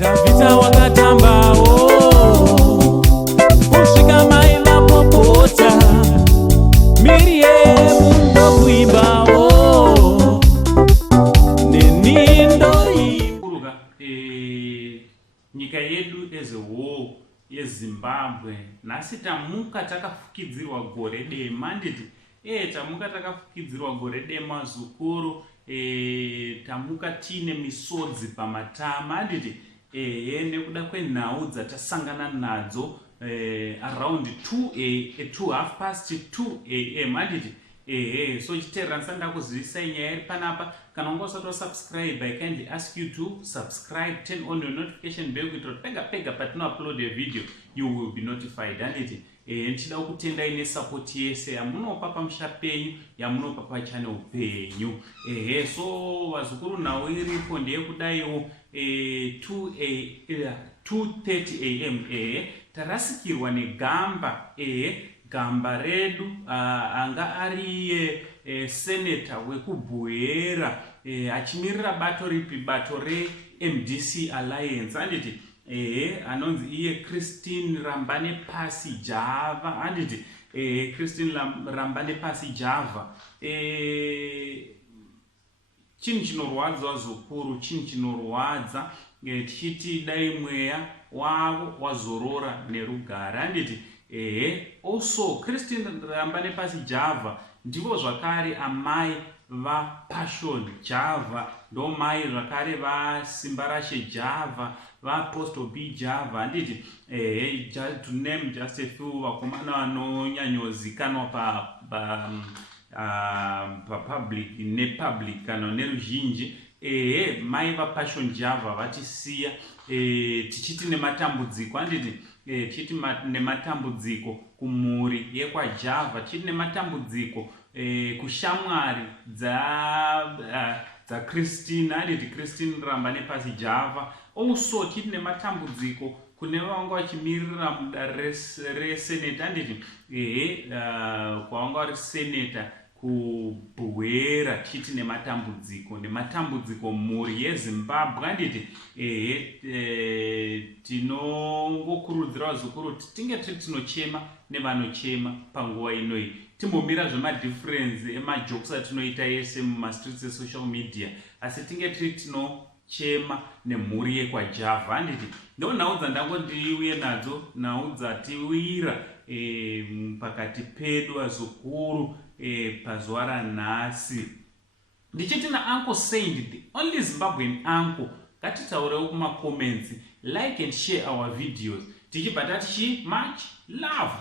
Davita wakatambao kusvika maila popota Miriam ndokuimbao nenindo nyika yedu as a whole yeZimbabwe nhasi tamuka takafukidzirwa gore dema nditi tamuka takafukidzirwa gore dema zukuru tamuka tiine misodzi pamatama nditi nekuda kwenhau dzatasangana nadzo around 2:30 am handiti so chiteerera ndisanda kuzivisai nyaya iri panapa. Kana unga usati wasubscribe, I kindly ask you to subscribe, turn on your notification bell kuitira kuti pega pega patino upload a video you will be notified handiti ndichida kutendai nesupport yese yamunopa pamusha penyu yamunopa pachannel penyu so vazukuru nhau iripo ndeyekudaiwo 2:30 am tarasikirwa negamba gamba redu anga ari senator wekubhuera achimirira bato ripi, bato reMDC Alliance handiti anonzi iye Christine Rambane Pasi Java handiti Christine Rambane Pasi Java chinhu chinorwadza zukuru, chinhu chinorwadza tichiti dai mweya wavo wazorora nerugare handiti also Christine Rambane Pasi Java ndivo zvakare amai vaPassion Java, ndo mai zvakare vaSimbarashe Java, vaApostle B Java handiti to name just a few vakomana vanonyanyozikanwa papublic nepublic kana neruzhinji mai vaPassion Java vatisiya tichiti nematambudziko handiti tichiti nematambudziko kumhuri yekwaJava, tichiti nematambudziko kushamwari dzaChristine handiti Christine Rambane Pasi Java, also tichiti nematambudziko kune vanga vachimirira mudare reseneta handiti kwavanga vari seneta kubhuera tichiti nematambudziko mhuri yeZimbabwe handiti tinongokurudzira vazukuru kuti tinge tiri tinochema nevanochema panguva inoi, timbomira zvemadifference emajokes atinoita yese mumastreets esocial media, asi tinge tiri tinochema nemhuri yekwaJava handiti ndo nhau dzandangondiuye nadzo, nhau dzatiwira pakati pedu vazukuru pazuva ranhasi. Ndichiti naUncle Saint, the only Zimbabwean uncle, ngatitaurewo kumacomments, like and share our videos, tichibva tatichi much love.